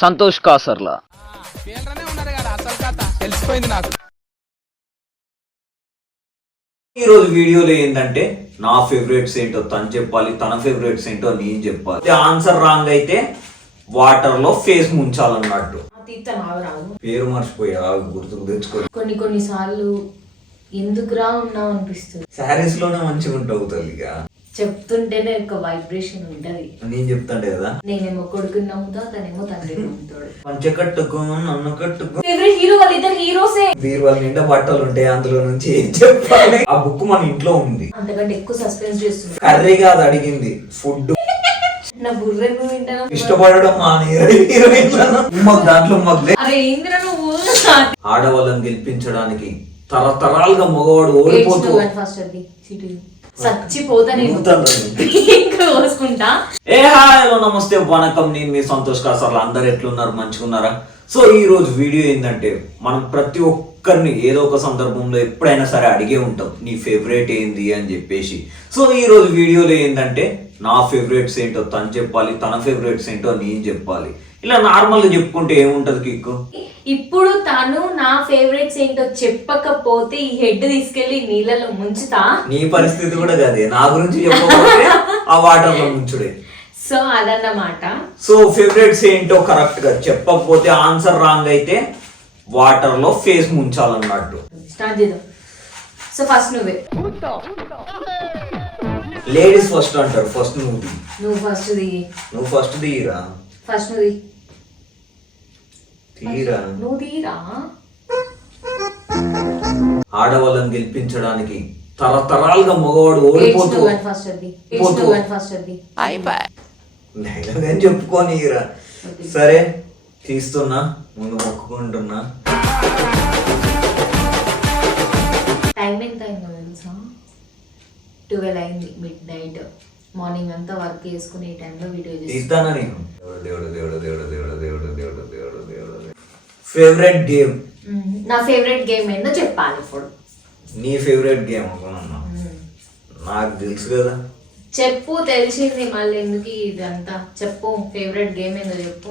సంతోష్ కాసర్లా. ఈరోజు వీడియోలో ఏంటంటే నా ఫేవరెట్స్ ఏంటో తను చెప్పాలి, తన ఫేవరెట్స్ ఏంటో నేను చెప్పాలి. ఆన్సర్ రాంగ్ అయితే వాటర్ లో ఫేస్ ముంచాలన్నట్టు. పేరు మర్చిపోయా, గుర్తుకు తెచ్చుకో. కొన్ని సార్లు ఎందుకురా ఉన్నావు అనిపిస్తుంది. శారీస్ లోనే మంచిగా ఉంటావు తల్లిగా. చెప్తుంటేనే ఒక వైబ్రేషన్ ఉంటది. నేను చెప్తాంటే కదా, నేనేమో కొడుకుని నమ్ముతా, తనేమో తండ్రి నమ్ముతాడు. మంచి కట్టుకో, నన్ను కట్టుకో. ఫేవరెట్ హీరో వాళ్ళిద్దరు హీరోసే. వాళ్ళ నిండా బట్టలు ఉంటాయి, అందులో నుంచి ఏం చెప్పాలి. ఆ బుక్ మన ఇంట్లో ఉంది. అంతకంటే ఎక్కువ సస్పెన్స్ చేస్తుంది. కర్రీ కాదు అడిగింది, ఫుడ్. నా బుర్రెను వింటాను. ఇష్టపడడం దాంట్లో మొదలే. అరే ఏందిరా నువ్వు. ఆడవాళ్ళని గెలిపించడానికి తరతరాలుగా మగవాడు ఓడిపోతూ చచ్చిపోతా కోసుకుంటా. ఏ హాయ్, హలో, నమస్తే, వణకం. నేను మీ సంతోష్ కాసర్లా. అందరు ఎట్లున్నారు? మంచిగున్నారా? సో ఈ రోజు వీడియో ఏంటంటే, మనం ప్రతి ఒక్కరిని ఏదో ఒక సందర్భంలో ఎప్పుడైనా సరే అడిగే ఉంటాం, నీ ఫేవరెట్ ఏంది అని చెప్పేసి. సో ఈ రోజు వీడియోలో ఏంటంటే, నా ఫేవరెట్స్ ఏంటో తను చెప్పాలి, తన ఫేవరెట్స్ ఏంటో నేను చెప్పాలి. ఇలా నార్మల్ గా చెప్పుకుంటే ఏముంటది కిక్కు. ఇప్పుడు తను నా ఫేవరెట్స్ ఏంటో చెప్పకపోతే ఈ హెడ్ తీసుకెళ్లి నీళ్ళలో ముంచుతా. నీ పరిస్థితి కూడా కాదే, నా గురించి చెప్పకపోతే ఆ వాటర్ లో ముంచుడే. సో అదన్నమాట. సో ఫేవరెట్స్ ఏంటో కరెక్ట్ గా చెప్పకపోతే, ఆన్సర్ రాంగ్ అయితే వాటర్ లో ఫేస్ ముంచాలన్నట్టు. స్టార్ట్ చేద్దాం. సో ఫస్ట్ నువ్వే. లేడీస్ ఫస్ట్ అంటారు. ఫస్ట్ నువ్వు ఫస్ట్ దిగి. నువ్వు ఫస్ట్ దిగిరా. ఫస్ట్ నువ్వు తీరా. నువ్వు తీరా. ఆడవాళ్ళని గెలిపించడానికి తరతరాలుగా మగవాడు ఓడిపోతూ చెప్పుకొని సరే తీస్తున్నా, ముందు మొక్కుకుంటున్నా. టైం ఎంత అయిందో తెలుసా? 12 అయింది, మిడ్ నైట్. మార్నింగ్ అంతా వర్క్ చేసుకుని ఈ టైంలో వీడియో తీస్తానా నేను. దేవుడు దేవుడు దేవుడు దేవుడు దేవుడు దేవుడు దేవుడు దేవుడు. Favourite game. నా ఫేవరెట్ గేమ్ ఏందో చెప్పాలి ఇప్పుడు. నీ ఫేవరెట్ గేమ్ అనుకున్నా. నాకు తెలుసు కదా. చెప్పు, తెలిసింది మళ్ళీ ఎందుకు ఇదంతా. చెప్పు ఫేవరెట్ గేమ్ ఏందో చెప్పు.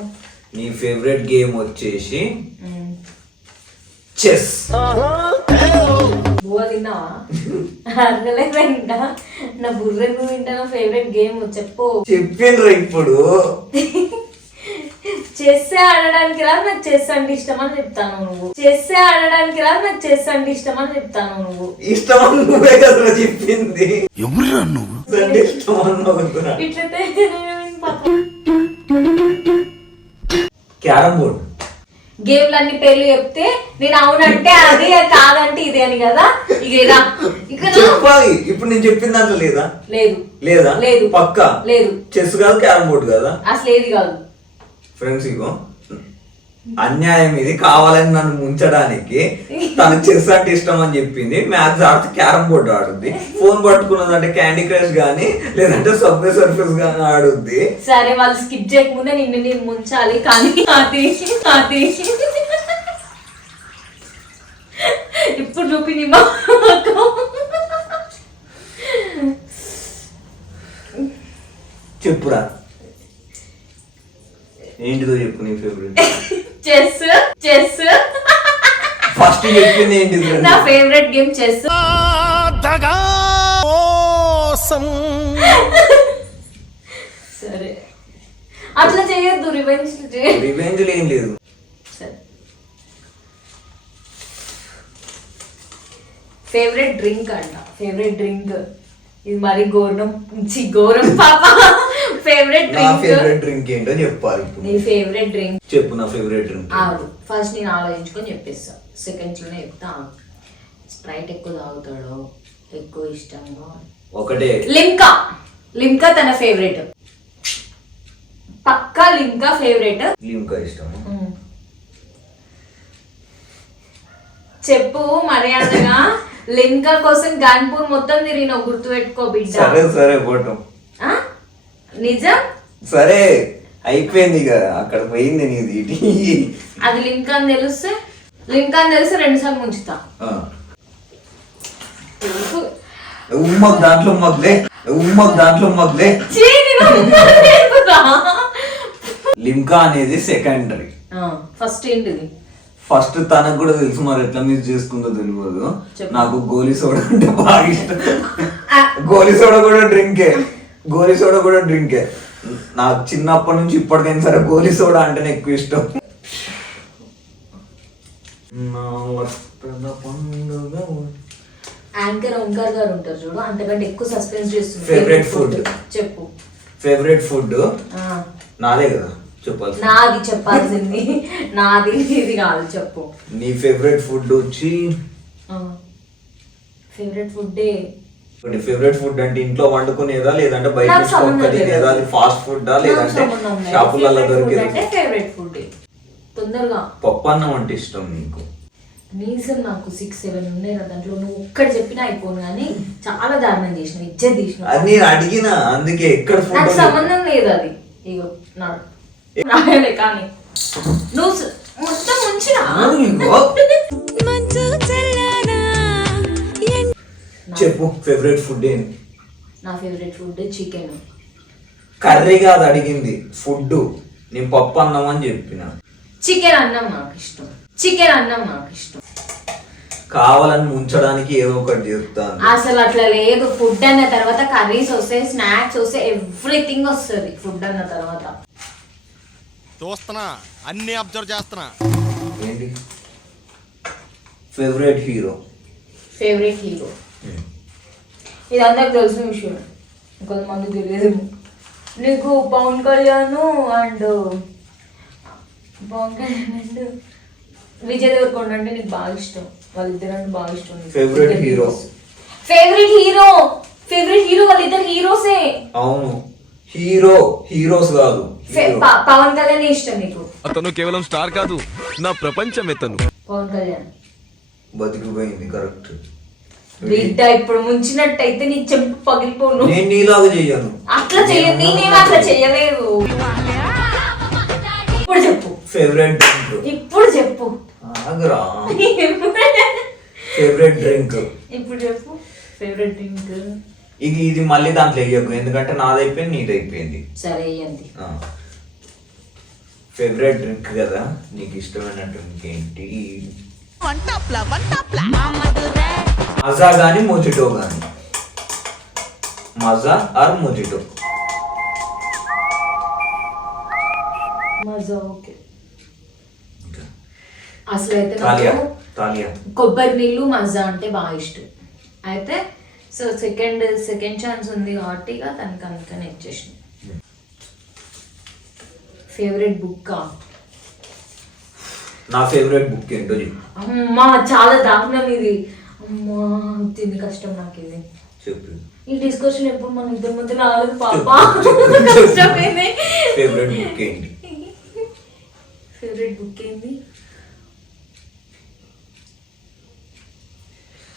నీ ఫేవరెట్ గేమ్ వచ్చేసి చెస్. బువ్వ తిన్నావా? అర్థలేదా? నా బుర్ర నువ్వు వింటాను. ఫేవరెట్ గేమ్ చెప్పు. చెప్పిండ్రా ఇప్పుడు. చెస్ ఆడడానికి రాదు, నాకు చెస్ అంటే ఇష్టం అని చెప్తాను నువ్వు. చెస్ ఆడడానికి రాదు, నాకు చెస్ అంటే ఇష్టం అని చెప్తాను నువ్వు. ఇష్టం నువ్వే కదా చెప్పింది. ఇట్లయితే క్యారమ్ బోర్డ్. గేమ్లన్నీ పేర్లు చెప్తే నేను అవునంటే అది, కాదంటే ఇది అని కదా. చెప్పాలి. ఇప్పుడు నేను చెప్పిన దాంట్లో లేదా? లేదు. లేదా? లేదు. పక్కా లేదు. చెస్ కాదు, క్యారమ్ బోర్డ్ కదా. అసలు ఏది కాదు. ఫ్రెండ్స్, ఇగో అన్యాయం ఇది. కావాలని నన్ను ముంచడానికి తనకు చెస్ అంటే ఇష్టం అని చెప్పింది. మ్యాథ్స్ ఆడితే క్యారమ్ బోర్డు ఆడుద్ది. ఫోన్ పట్టుకున్నదంటే క్యాండీ క్రష్ గానీ లేదంటే సబ్వే సర్ఫేస్ గానీ ఆడుద్ది. సరే, వాళ్ళు స్కిప్ చేయకముందే నిన్ను నేను ముంచాలి. కానీ ఇప్పుడు చూపి నీ చెప్పురా, ఏంటిదో చెప్పు. నీ ఫేవరెట్ చెస్. చెస్ ఫస్ట్ చెప్పింది ఏంటిది? నా ఫేవరెట్ గేమ్ చెస్. సరే, అట్లా చేయొద్దు. రివెంజ్ ఏం లేదు. సరే, ఫేవరెట్ డ్రింక్ అంట. ఫేవరెట్ డ్రింక్ ఇది మరి ఘోరం పాప. ఫేవరెట్ డ్రింక్ ఏంటో చెప్పాలి. నీ ఫేవరెట్ డ్రింక్ చెప్పు. నా ఫేవరెట్ డ్రింక్ ఫస్ట్ నేను ఆలోచించుకొని చెప్పేస్తా. సెకండ్స్ లోనే చెప్తా. స్ప్రైట్ ఎక్కువ తాగుతాడు, ఎక్కువ ఇష్టంగా. ఒకటే లిమ్కా. లిమ్కా తన ఫేవరెట్. పక్కా లిమ్కా ఫేవరెట్. లిమ్కా ఇష్టం. చెప్పు మర్యాదగా. లిమ్కా కోసం గాన్పూర్ మొత్తం తిరిగినావు, గుర్తు పెట్టుకో బిడ్డ. సరే సరే పోవటం. నిజం. సరే అయిపోయింది ఇక, అక్కడ పోయింది నీది. అది లిమ్కా అని తెలిస్తే 2 సార్లు ముంచుతా. దాంట్లో మొదలే. లిమ్కా అనేది సెకండరీ. ఫస్ట్ ఏంటిది? ఫస్ట్ తనకు కూడా తెలుసు, మరి ఎట్లా మిస్ చేసుకుందో తెలియదు. చెప్పు. నాకు గోలీ సోడా అంటే బాగా ఇష్టం. గోలీ సోడా కూడా డ్రింకే. నాకు చిన్నప్పటి నుంచి ఇప్పటికైనా సరే గోలీ సోడా అంటేనే ఎక్కువ ఇష్టం. యాంకర్ ఓంకార్ గారు ఉంటారు చూడు, అంతకంటే ఎక్కువ సస్పెన్స్ చేస్తుంది. ఫేవరెట్ ఫుడ్ చెప్పు. ఫేవరెట్ ఫుడ్ నాదే కదా చెప్పాలి. నాది చెప్పాల్సింది నాది, ఇది కాదు. చెప్పు. నీ ఫేవరెట్ ఫుడ్ వచ్చి ఫేవరెట్ ఫుడ్ ఫేవరెట్ ఫుడ్ అంటే ఇంట్లో వండుకునేదా లేదంటే బయట నాకు సంబంధం లేదు. తినేదా, ఫాస్ట్ ఫుడ్ లేదంటే షాపులలో దొరికేదా? ఫేవరెట్ ఫుడ్ తొందరగా పప్పు అన్నం అంటే ఇష్టం నీకు? కనీసం నాకు 6-7 ఉన్నాయి నా దాంట్లో. నువ్వు ఒక్కటి చెప్పినా అయిపోను, కానీ చాలా దారుణం చేసిన, ఇజ్జత్ తీసిన. అది నేను అడిగిన, అందుకే ఎక్కడ నాకు ఫుడ్ సంబంధం లేదు అది. ఇగో నాడే కానీ నువ్వు మొత్తం ఉంచినా. చెప్పు ఫేవరెట్ ఫుడ్ ఏంటి? నా ఫేవరెట్ ఫుడ్ చికెన్. కర్రీ కాదు అడిగింది, ఫుడ్. నేను పప్పు అన్నం అని చెప్పిన. చికెన్ అన్నం నాకు ఇష్టం. చికెన్ అన్నం నాకు ఇష్టం. కావాలని ముంచడానికి ఏదో ఒకటి చెప్తాను. అసలు అట్లా లేదు. ఫుడ్ అన్న తర్వాత కర్రీస్ వస్తాయి, స్నాక్స్ వస్తాయి, ఎవ్రీథింగ్ వస్తుంది ఫుడ్ అన్న తర్వాత. చూస్తున్నా, అన్ని అబ్జర్వ్ చేస్తున్నా. ఏంటి ఫేవరెట్ హీరో? ఫేవరెట్ హీరో ఇది అందరికి తెలిసిన విషయం, కొంతమంది తెలియదు. నీకు పవన్ కళ్యాణ్ అండ్ విజయ్ దేవరకొండ అంటే నీకు బాగా ఇష్టం. వాళ్ళిద్దరు అంటే బాగా ఇష్టం. Favourite hero? ఫేవరెట్ హీరో వాళ్ళిద్దరు హీరోసే. అవును, హీరోస్ కాదు. పవన్ కళ్యాణ్ ఇష్టం నీకు? అతను కేవలం స్టార్ కాదు, నా ప్రపంచం ఎత్తను. పవన్ కళ్యాణ్ బతికిపోయింది. కరెక్ట్ బిడ్డ. ఇప్పుడు ముంచినట్టయితే నీ చెంపు పగిలిపోను. నేను నీలాగా చెయ్యను. అట్లా చెయ్యదు, నేనేం అట్లా చెయ్యలేదు. ఇప్పుడు చెప్పు ఫేవరెట్ ఇప్పుడు చెప్పు ఆగరా. ఫేవరెట్ డ్రింక్ ఇప్పుడు చెప్పు. ఫేవరెట్ డ్రింక్ ఇది మళ్ళీ దాంట్లో వేయకు, ఎందుకంటే నాదైపోయింది నీదైపోయింది. సరే అయ్యండి. ఫేవరెట్ డ్రింక్ కదా, నీకు ఇష్టమైన డ్రింక్ ఏంటి? మజా గాని మొజిటో గాని? మజా ఆర్ మొజిటో? మజా. ఓకే. అసలు అయితే తాలియా నాకు కొబ్బరి నీళ్ళు మజా అంటే బాగా ఇష్టం. అయితే సో సెకండ్ ఛాన్స్ ఉంది కాబట్టి తనకి అందుకని ఇచ్చేసిన. Favourite book? నా ఫేవరెట్ బుక్ ఏంటో చెప్పు. అమ్మా చాలా దారుణం ఇది. అమ్మా తిండి కష్టం నాకు ఇది. చెప్పు. ఈ డిస్కషన్ ఎప్పుడు మన ఇద్దరి మధ్య రాలేదు పాపా. కష్టమైంది. ఫేవరెట్ బుక్ ఏంటి? ఫేవరెట్ బుక్ ఏంటి?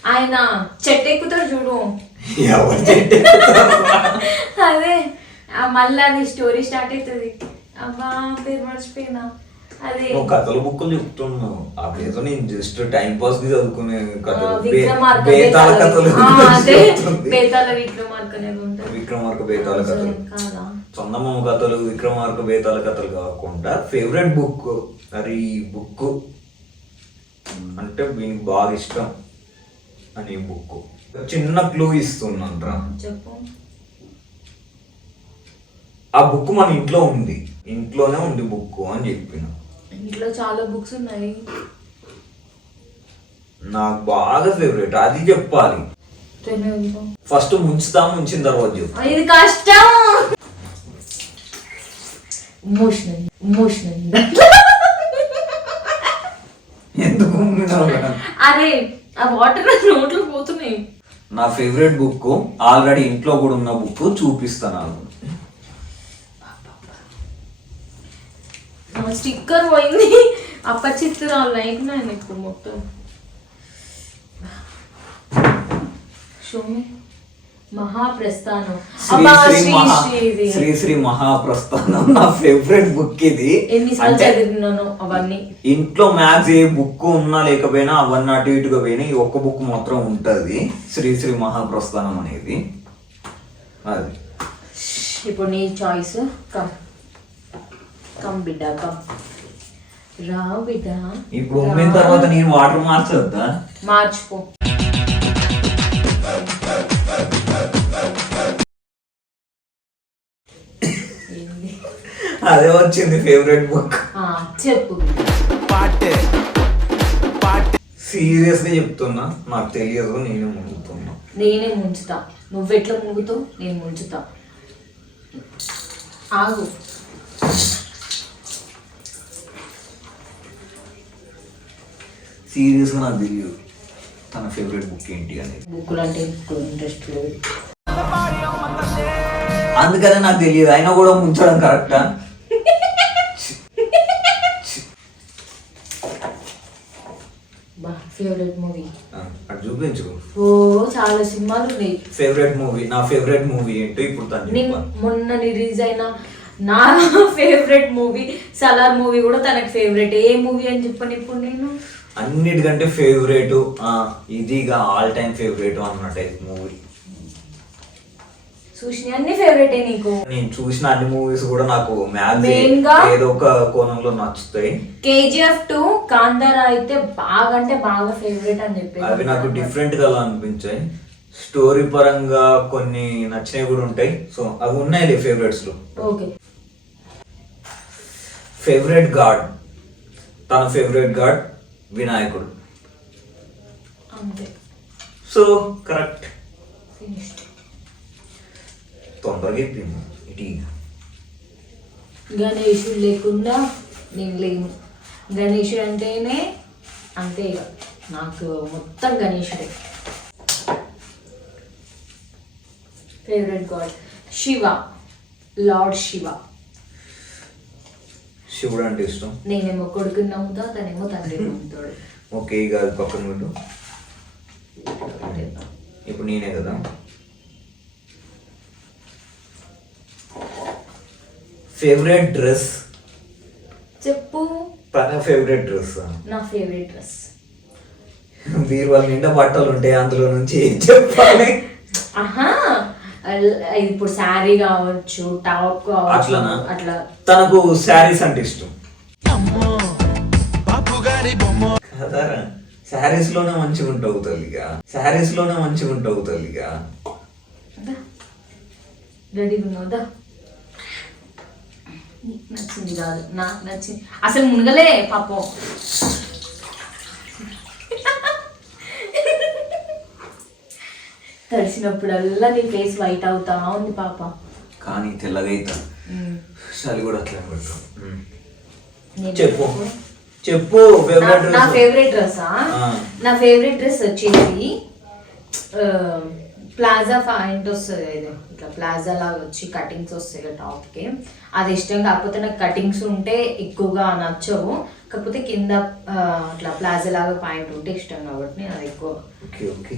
ఆయన చెట్టు ఎక్కుతాడు చూడు. అదే మళ్ళీ అది స్టోరీ స్టార్ట్ అవుతుంది. అబ్బా పేరు మర్చిపోయినా. అదే కథల బుక్కులు చెప్తున్నావు. అప్పుడేదో నేను జస్ట్ టైం పాస్ కి చదువుకునే కథలు. విక్రమార్క బేతాళ కథలు. విక్రమార్క అనేది ఉంటుంది. విక్రమార్క బేతాళ కథలు, చందమామ కథలు, విక్రమార్క బేతాళ కథలు కాకుండా ఫేవరెట్ బుక్. మరి ఈ బుక్ అంటే మీకు బాగా ఇష్టం అని బుక్. చిన్న క్లూ ఇస్తున్నాను. చెప్పు. ఆ బుక్ మన ఇంట్లో ఉంది, ఇంట్లోనే ఉంది బుక్ అని చెప్పిన. ఇంట్లో చాలా బుక్స్ ఉన్నాయి. నాకు బాగా ఫేవరెట్ అది చెప్పాలి. ఫస్ట్ ముంచిన తర్వాత చెప్పు. ఇది కష్టం. ఎందుకు? అరే ఆ వాటర్ నోట్లో పోతున్నాయి. నా ఫేవరెట్ బుక్ ఆల్రెడీ ఇంట్లో కూడా ఉన్న బుక్ చూపిస్తాను. స్టిక్కర్ పోయింది. అప్పచిత్రాలు అయిపోయినాయి ఇప్పుడు మొత్తం. మహాప్రస్థానం. శ్రీ మహాప్రస్థానం నా ఫేవరెట్ బుక్. ఇది ఎన్నిసార్లు చదివినాను అవన్నీ. ఇంట్లో మ్యాథ్స్ ఏ బుక్ ఉన్నా లేకపోయినా అవన్నీ అటు ఇటుగా పోయినా ఈ ఒక్క బుక్ మాత్రం ఉంటది, శ్రీ మహాప్రస్థానం అనేది. అది ఇప్పుడు నీ చాయిస్. కమ్ కమ్ బిడ్డ కమ్ రా బిడ్డ. ఇప్పుడు ఉమ్మిన తర్వాత నేను వాటర్ మార్చొద్దా? మార్చుకో. అదే వచ్చింది ఫేవరెట్ బుక్. చెప్పు. సీరియస్ గా చెప్తున్నా, నాకు తెలియదు, నేనే మునుగుతున్నా. నేనే ముంచుతా. నువ్వెట్లా మునుగుతావు? నేను ముంచుతా. ఆగు. సీరియస్ గా నాకు తెలియదు తన ఫేవరెట్ బుక్ ఏంటి అనేది. బుక్కులు అంటే ఇంట్రెస్ట్ లేదు, అందుకనే నాకు తెలియదు. అయినా కూడా ముంచడం కరెక్టా? ఫేవరెట్ మూవీ అటు చూపించు. ఓ చాలా సినిమాలు ఉన్నాయి. ఫేవరెట్ మూవీ, నా ఫేవరెట్ మూవీ ఏంటో ఇప్పుడు తను మొన్న రిలీజ్ అయిన నా ఫేవరెట్ మూవీ సలార్ మూవీ కూడా తనకి ఫేవరెట్. ఏ మూవీ అని చెప్పని ఇప్పుడు నేను అన్నిటికంటే ఫేవరెట్ ఇదిగా ఆల్ టైమ్ ఫేవరెట్ అన్న టైప్ మూవీ. చూసిన అన్ని ఫేవరెటే నీకు? నేను చూసిన అన్ని మూవీస్ కూడా నాకు ఏదో ఒక కోణంలో నచ్చుతాయి. KGF 2, కాంతారా అయితే బాగా అంటే బాగా ఫేవరెట్ అని చెప్పి అవి నాకు డిఫరెంట్ గా అనిపించాయి. స్టోరీ పరంగా కొన్ని నచ్చినవి కూడా ఉంటాయి. సో అవి ఉన్నాయి ఫేవరెట్స్ లో. ఓకే. ఫేవరెట్ గాడ్, తన ఫేవరెట్ గాడ్ వినాయకుడు. అంతే. So correct. ఫినిష్డ్. తొందరగా చెప్పింది ఇటీ. గణేశుడు లేకుండా నేను లేను. గణేశుడు అంటేనే అంతే ఇక నాకు మొత్తం గణేశుడే. Favourite god Shiva, Lord Shiva. శివుడు అంటే ఇష్టం. నేనేమో కొడుకుని నమ్ముతా, తనేమో తండ్రి నమ్ముతాడు. ఓకే, ఇక అది పక్కన పెట్టు. ఇప్పుడు నేనే కదా. ఫేవరెట్ డ్రెస్ చెప్పు. తన ఫేవరెట్ డ్రెస్. నా ఫేవరెట్ డ్రెస్ బీరువాళ్ళ నిండా బట్టలు ఉంటాయి, అందులో నుంచి ఏం చెప్పాలి? ఆహా, ఇప్పుడు శారీ కావచ్చు, టాప్ కావచ్చు. అట్లనా? అట్లా తనకు శారీస్ అంటే ఇష్టం కదా. శారీస్ లోనే మంచిగా ఉంటావు తల్లిగా, శారీస్ లోనే మంచిగా ఉంటావు తల్లిగా. రెడీ ఉన్నదా? నచ్చింది కాదు, నాకు నచ్చింది. అసలు మునగలే పాపం. తడిసినప్పుడల్లా నీ ఫేస్ వైట్ అవుతా ఉంది పాప. కానీ తెల్లగా అవుతా. చలి కూడా అట్లా పెట్టు. చెప్పు చెప్పు. నా ఫేవరెట్ డ్రెస్సా? నా ఫేవరెట్ డ్రెస్ వచ్చేసి ప్లాజా ప్యాంట్ వస్తుంది, ఇది ఇట్లా ప్లాజా లాగా వచ్చి కటింగ్స్ వస్తాయి కదా టాప్కి. అది ఇష్టం. కాకపోతే నాకు కటింగ్స్ ఉంటే ఎక్కువగా నచ్చవు. కాకపోతే కింద అట్లా ప్లాజా లాగా ప్యాంట్ ఉంటే ఇష్టం కాబట్టి నేను అది ఎక్కువ. Okay okay,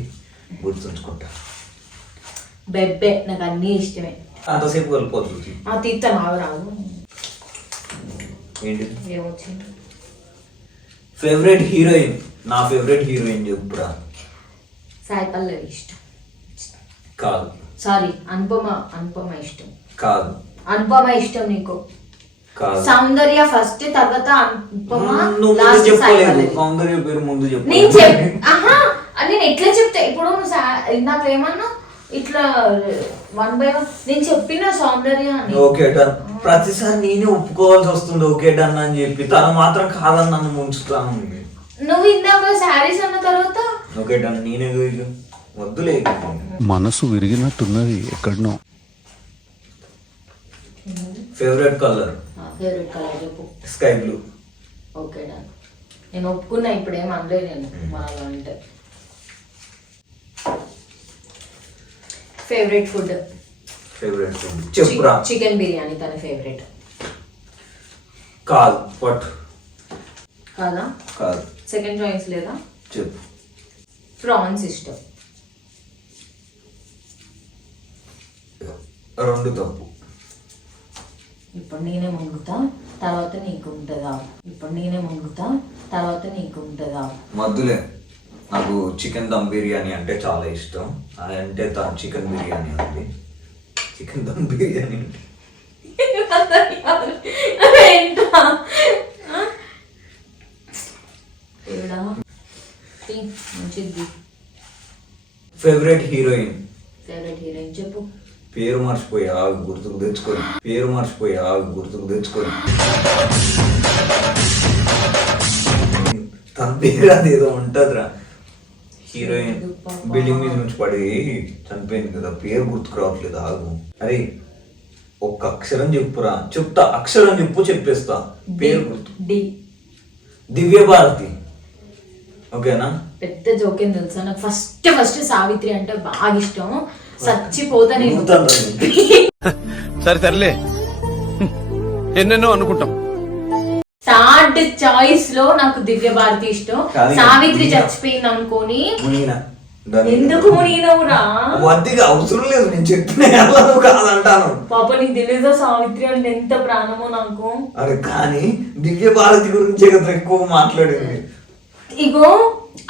గుర్తుంచుకుంటా. బెబ్బే నాకు అన్నీ ఇష్టమే. అంతసేపు వెళ్ళిపోతుంది. తీస్తాను, ఆవు రావు. ఏంటి ఏమొచ్చింది? Favourite heroine. నా ఫేవరెట్ హీరోయిన్ చెప్పురా. సాయి పల్లవి ఇష్టం. కాదు. సారీ, అనుపమ ఇష్టం. కాదు. అనుపమ ఇష్టం నీకు? కాదు. సౌందర్య ఫస్ట్, తర్వాత అనుపమ. నువ్వు ముందు చెప్పలేదు. సౌందర్య పేరు ముందు చెప్పు. నేను ఎట్లా చెప్తా ఇప్పుడు? నాకు ఏమన్నా ఇట్లా 1 by 1 నేను చెప్పిన సౌందర్య అని. Okay done. ప్రతిసారి నేనే ఒప్పుకోవాల్సి వస్తుంది ఓకే డన్ అని చెప్పి. తను మాత్రం కాదని నన్ను ముంచుతాను. నువ్వు ఇందాక శారీస్ అన్న తర్వాత ఓకే డన్. నేనే వద్దులే. మనసు విరిగినట్టున్నది ఎక్కడనో. Favourite colour. ఫేవరెట్ కలర్ చెప్పు. Sky blue. Okay done. నేను ఒప్పుకున్నా, ఇప్పుడు ఏం అనలే నేను వాళ్ళు అంటే. Favourite food. ఫేవరెట్ ఫుడ్ చెప్పురా. చికెన్ బిర్యానీ తన ఫేవరెట్. కాదు. వాట్? కాదా? కాదు. సెకండ్ చాయిస్ లేదా? చెప్పు. ప్రాన్స్ ఇష్టం. 2 తప్పు. ఇప్పుడు నేనే మునుగుతా, తర్వాత నీకు ఉంటుందా? ఇప్పుడు నేనే మునుగుతా, తర్వాత నీకు ఉంటుందా? మధ్యలే. నాకు చికెన్ దమ్ బిర్యానీ అంటే చాలా ఇష్టం. అంటే తను చికెన్ బిర్యానీ ఉంది. చికెన్ దమ్ బిర్యానీ ఏంటో ఫేవరెట్ హీరోయిన్. ఫేవరెట్ హీరోయిన్ చెప్పు. పేరు మర్చిపోయా గుర్తుకు తెచ్చుకొని. తన పేరు అది ఏదో ఉంటదిరా హీరోయిన్. బిల్డింగ్ మీద నుంచి పడి చనిపోయింది కదా, పేరు గుర్తుకు రావట్లేదు. ఆగు. అరే ఒక్క అక్షరం చెప్పురా. చెప్తా, అక్షరం చెప్పేస్తా. పేరు గుర్తు. దివ్య భారతి. ఓకేనా? పెద్ద జోకేం తెలుసా, నాకు ఫస్ట్ సావిత్రి అంటే బాగా ఇష్టం. చచ్చిపోతా నేను. సరే ఎన్నెన్నో అనుకుంటాం. థర్డ్ చాయిస్ లో నాకు దివ్య భారతి ఇష్టం. సావిత్రి చచ్చిపోయింది అనుకోని ఎందుకు మునిగినవురా? వద్దిగా అవసరం లేదు, నేను చెప్పిన కాదంటాను. పాప నీకు తెలీదా సావిత్రి అంటే ఎంత ప్రాణమో నాకు. అరే కానీ దివ్య భారతి గురించి కదా ఎక్కువ మాట్లాడింది. ఇగో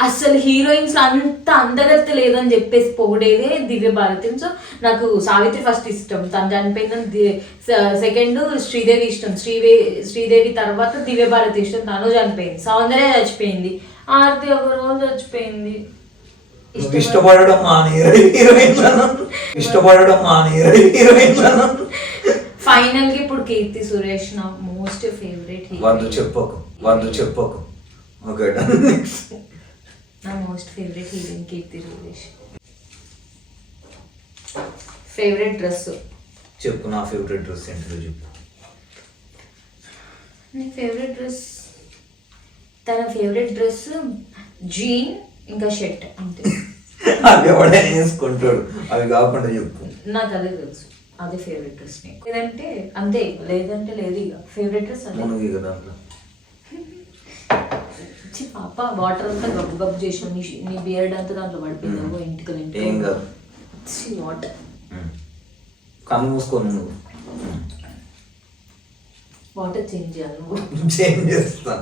అసలు హీరోయిన్స్ అంత అందగత్త లేదని చెప్పేసి పొగిడేదే దివ్య భారతి. సో నాకు సావిత్రి ఫస్ట్ ఇష్టం, తను చనిపోయింది. సెకండ్ శ్రీదేవి ఇష్టం, శ్రీదేవి తర్వాత దివ్య భారతి ఇష్టం, తను చనిపోయింది. సౌందర్య చచ్చిపోయింది, ఆరతి ఒక రోజు చచ్చిపోయింది. ఇష్టపడడం ఫైనల్ గా ఇప్పుడు కీర్తి సురేష్ నా మోస్ట్ ఫేవరెట్ హీరో. వద్దు చెప్పకు. ఓకే, నా most favourite heroine Keerthy Suresh. Favourite dress చెప్పు. నా ఫేవరెట్ డ్రెస్ ఏంటో చెప్పు. నీ ఫేవరెట్ డ్రెస్, తన ఫేవరెట్ డ్రెస్ జీన్ ఇంకా షర్ట్ అంతే. అవి ఎవడైనా వేసుకుంటాడు, అవి కాకుండా చెప్పు. నాకు అదే తెలుసు, అదే ఫేవరెట్ డ్రెస్. లేదంటే అంతే, లేదంటే లేదు. ఇక ఫేవరెట్ డ్రెస్ అదే కదా. పాప వాటర్ అంతా గబ్బు గబ్బు చేసావు, నీ బియర్డ్ అంతా దాంట్లో పడిపోయిందావు ఇంటికి. ఏం కాదు, వాటర్ కన్ను మూసుకోను నువ్వు. వాటర్ చేంజ్ చేయాలి నువ్వు. చేంజ్ చేస్తా.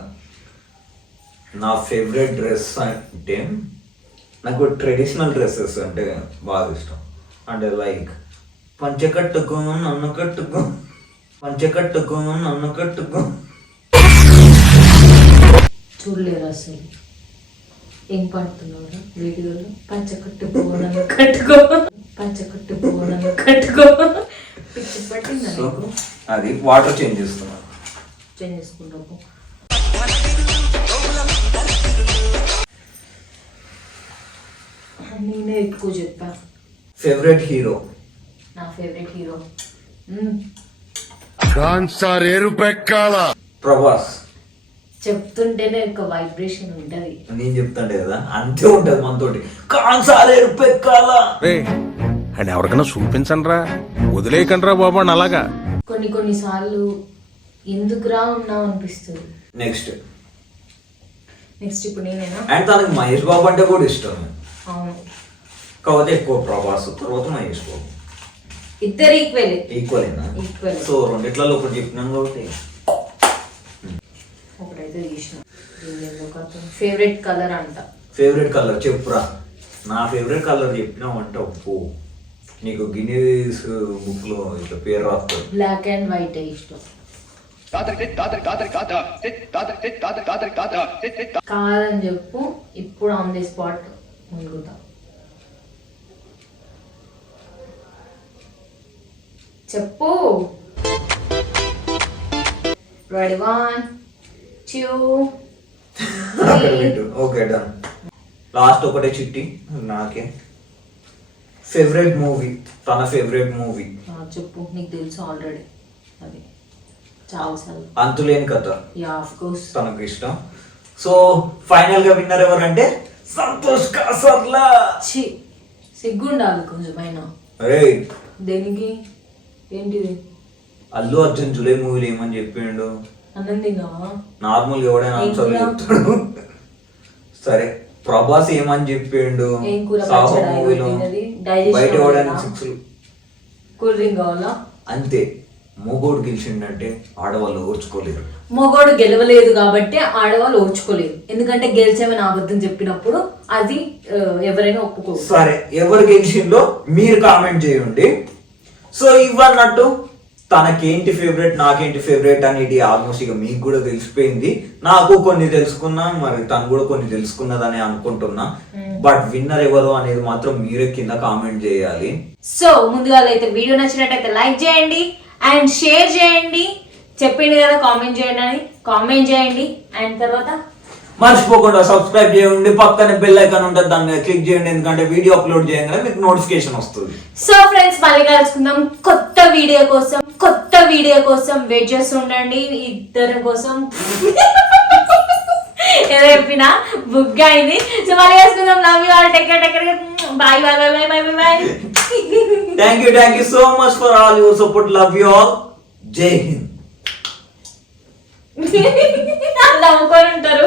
నా ఫేవరెట్ డ్రెస్ అంటే నాకు ట్రెడిషనల్ డ్రెస్సెస్ అంటే బాగా ఇష్టం. అంటే లైక్ పంచె కట్టుకో నన్ను కట్టుకో. చూడలేరు అసలు ఏం పడుతున్నావు వీడియోలో. పంచె కట్టుకో నన్ను కట్టుకో పిచ్చి పట్టిందా నీకు? అది వాటర్ చేంజ్ చేస్తున్నా. చేంజ్ చేసుకుంటావు. నేనే ఎక్కువ చెప్పా. Favourite hero. నా ఫేవరెట్ హీరో ప్రభాస్. చెప్తుంటేనే ఒక వైబ్రేషన్ ఉంటది. నేను చెప్తాండే కదా, అంతే ఉంటది మనతోటి. కాన్సాలేరు పెక్కాల అని ఎవరికైనా చూపించండి రా, వదిలేయకండి రా బాబు అని అలాగా. కొన్ని సార్లు ఎందుకురా ఉన్నావు అనిపిస్తుంది. నెక్స్ట్ ఇప్పుడు నేనేనా. అండ్ తనకి మహేష్ బాబు అంటే కూడా ఇష్టం. అవును, కాకపోతే ఎక్కువ ప్రభాస్, తర్వాత మహేష్ బాబు. ఇద్దరు ఈక్వలేనా? సో రెండిట్లలో ఒకటి చెప్పినాను కాబట్టి ఒకటైతే తీసిన. ఫేవరెట్ కలర్ అంట. ఫేవరెట్ కలర్ చెప్పురా. నా ఫేవరెట్ కలర్ చెప్పినావు అంటే ఒప్పు, నీకు గిన్నీస్ బుక్ లో ఇట్లా పేరు రాస్తారు. బ్లాక్ అండ్ వైట్ ఇష్టం. కాదని చెప్పు, ఇప్పుడు ఆన్ ది స్పాట్ ముందుతా చెప్పు. Ready 1 2 okay done. లాస్ట్ ఒకటే చిట్టి నాకే. Favourite movie. తన ఫేవరెట్ మూవీ చెప్పు. నీకు తెలుసు ఆల్రెడీ, అది చాలా సార్లు. అంతులేని కథ. యా ఆఫ్ కోర్స్ తనకు ఇష్టం. సో ఫైనల్ గా విన్నర్ ఎవరంటే సంతోష్ కాసర్లా. సిగ్గుండాలి కొంచెం పైన. అరే దేనికి? ఏంటిది? అల్లు అర్జున్ జూలై మూవీలో ఏమని చెప్పిండు? అన్నం తిన్నావా? నార్మల్ గా ఎవడైనా ఆన్సర్ చెప్తాడు. సరే ప్రభాస్ ఏమని చెప్పిండు? సాహో మూవీలో బయట ఎవడైనా 6 కూల్ డ్రింక్ కావాలా? అంతే. మొగోడు గెలిచిండంటే ఆడవాళ్ళు ఓర్చుకోలేరు. మొగోడు గెలవలేదు కాబట్టి ఆడవాళ్ళు ఓర్చుకోలేరు. ఎందుకంటే గెలిచేమని అబద్ధం చెప్పినప్పుడు అది ఎవరైనా ఒప్పుకోరు. సరే ఎవరు గెలిచిందో మీరు కామెంట్ చేయండి. సో ఇవన్నట్టు తనకేంటి ఫేవరెట్ నాకేంటి ఫేవరెట్ అనేది ఆల్మోస్ట్ ఇక మీకు కూడా తెలిసిపోయింది. నాకు కొన్ని తెలుసుకున్నా, మరి తను కూడా కొన్ని తెలుసుకున్నదని అనుకుంటున్నా. బట్ విన్నర్ ఎవరు అనేది మాత్రం మీరే కింద కామెంట్ చేయాలి. సో ముందుగా అయితే వీడియో నచ్చినట్టయితే లైక్ చేయండి అండ్ షేర్ చేయండి. చెప్పింది కదా కామెంట్ చేయండి అని, కామెంట్ చేయండి. అండ్ తర్వాత మర్చిపోకుండా సబ్స్క్రైబ్ చేయండి, పక్కనే బెల్ ఐకాన్ ఉంటుంది, దాన్ని మీద క్లిక్ చేయండి. ఎందుకంటే వీడియో అప్లోడ్ చేయగానే మీకు నోటిఫికేషన్ వస్తుంది. సో ఫ్రెండ్స్ మళ్ళీ కలుసుకుందాం కొత్త వీడియో కోసం వెయిట్ చేస్తూ ఉండండి. ఇద్దరి కోసం ఏదో చెప్పినా బుక్ అయింది. సో మళ్ళీ కలుసుకుందాం. Love you all, take care, bye bye bye bye bye bye. Thank you so much for all your support. Love you all. Jai Hind. నవ్వుకొని ఉంటారు.